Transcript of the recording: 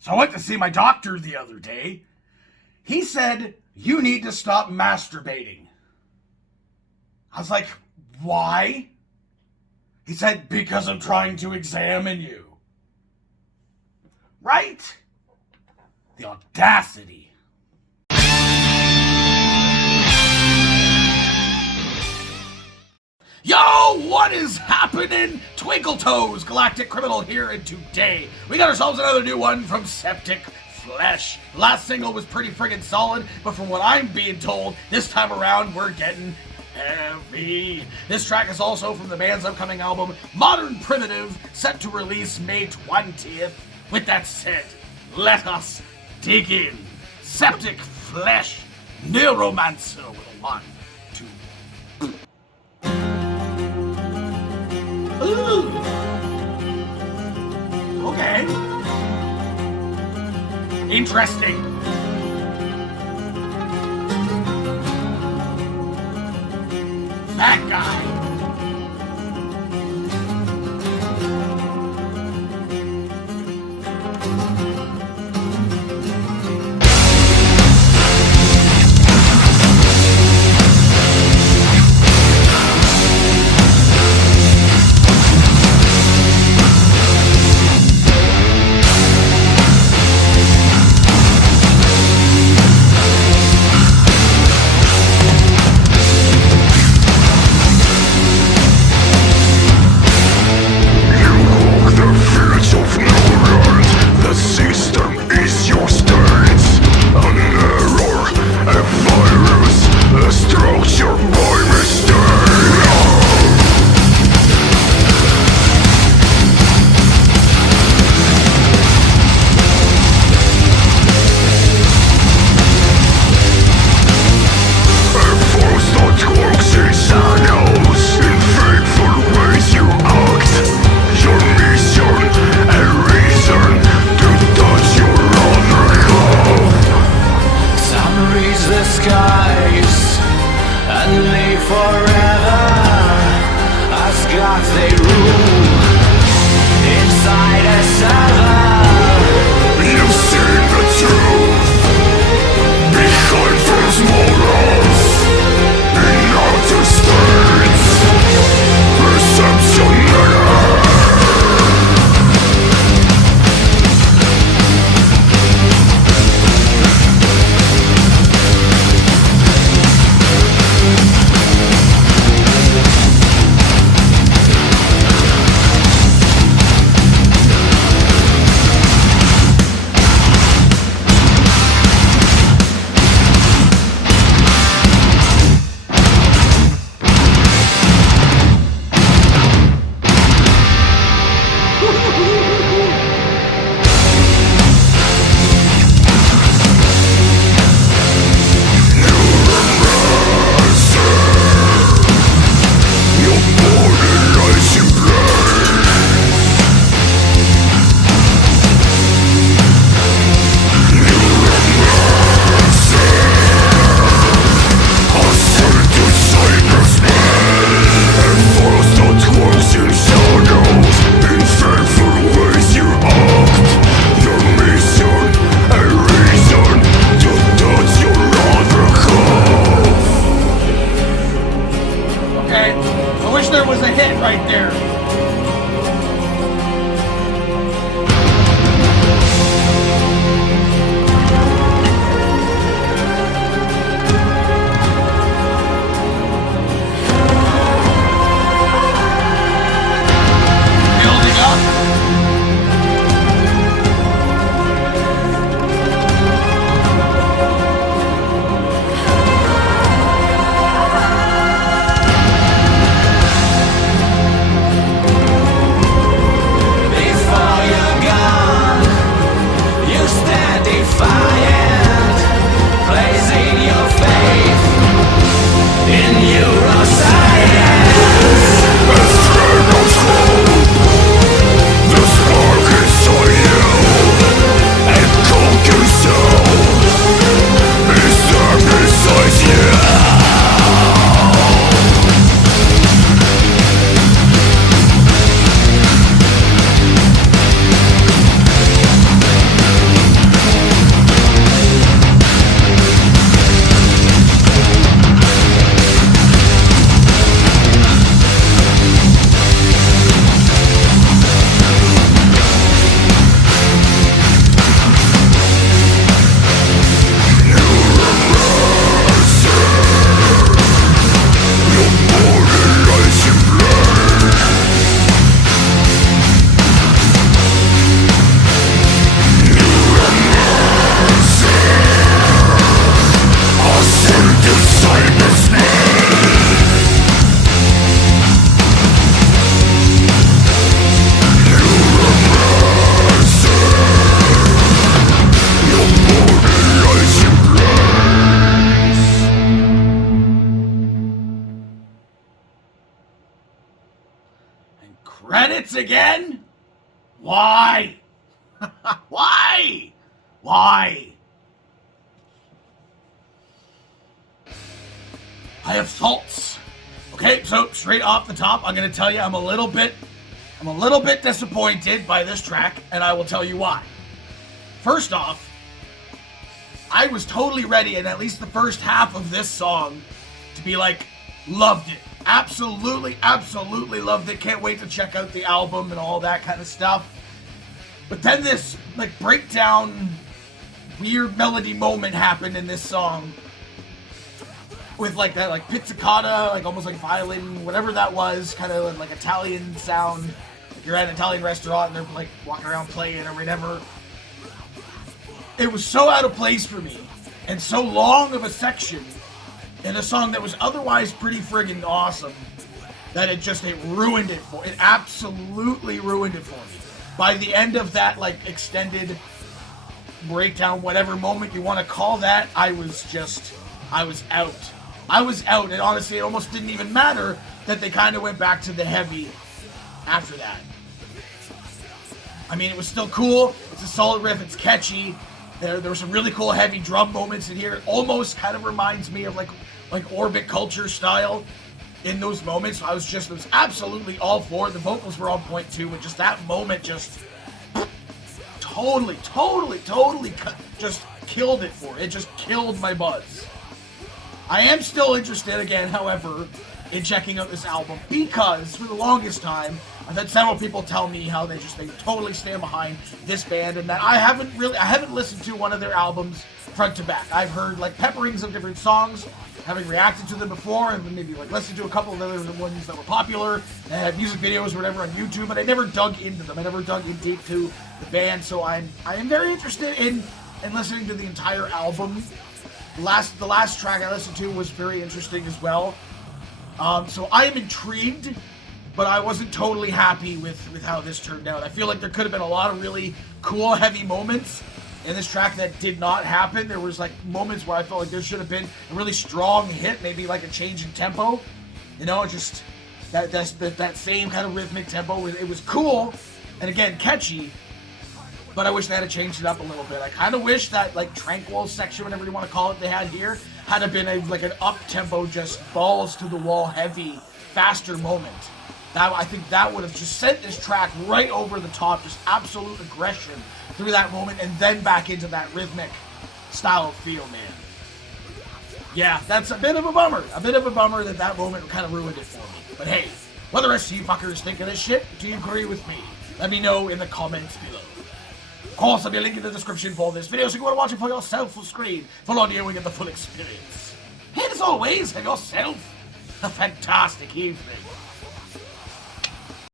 So I went to see my doctor the other day. He said, you need to stop masturbating. I was like, why? He said, because I'm trying to examine you. Right? The audacity. Yo, what is happening? Twinkle Toes, Galactic Criminal here, and today we got ourselves another new one from SEPTICFLESH. Last single was pretty friggin' solid, but from what I'm being told, this time around we're getting heavy. This track is also from the band's upcoming album, Modern Primitive, set to release May 20th. With that said, let us dig in. SEPTICFLESH, Neuromancer with a 1, 2. Ooh. Okay. Interesting. That guy. once again? Why? Why? Why? I have thoughts. Okay, so straight off the top, I'm gonna tell you I'm a little bit disappointed by this track, and I will tell you why. First off, I was totally ready in at least the first half of this song to be like, loved it. Absolutely, absolutely loved it. Can't wait to check out the album and all that kind of stuff. But then this like breakdown, weird melody moment happened in this song with like that like pizzicato, like almost like violin, whatever that was, kind of like Italian sound. Like you're at an Italian restaurant and they're like walking around playing or whatever. It was so out of place for me, and so long of a section in a song that was otherwise pretty friggin' awesome, that it ruined it for it. Absolutely ruined it for me. By the end of that like extended breakdown, whatever moment you want to call that, I was out. I was out, and honestly, it almost didn't even matter that they kind of went back to the heavy after that. I mean, it was still cool. It's a solid riff. It's catchy. There were some really cool heavy drum moments in here. It almost kind of reminds me of like Orbit Culture style in those moments. I was absolutely all for it. The vocals were on point too, but just that moment just totally just killed it for it. It just killed my buzz. I am still interested again, however, in checking out this album, because for the longest time I've had several people tell me how they totally stand behind this band, and that I haven't listened to one of their albums front to back. I've heard like pepperings of different songs, having reacted to them before, and maybe like listened to a couple of other ones that were popular, and had music videos or whatever on YouTube, but I never dug into them. I never dug in deep to the band, so I am very interested in listening to the entire album. The last track I listened to was very interesting as well. So I am intrigued, but I wasn't totally happy with how this turned out. I feel like there could have been a lot of really cool, heavy moments in this track that did not happen. There was like moments where I felt like there should have been a really strong hit, maybe like a change in tempo. You know, just that same kind of rhythmic tempo. It was cool, and again, catchy, but I wish they had changed it up a little bit. I kind of wish that like tranquil section, whatever you want to call it, they had here, had been like an up-tempo, just balls to the wall, heavy, faster moment. I think that would have just sent this track right over the top, just absolute aggression through that moment, and then back into that rhythmic style of feel, man. Yeah, that's a bit of a bummer. A bit of a bummer that moment kind of ruined it for me. But hey, what the rest of you fuckers think of this shit? Do you agree with me? Let me know in the comments below. Of course, there'll be a link in the description for this video, so you can watch it for yourself full screen, full audio, and get the full experience. And as always, have yourself a fantastic evening.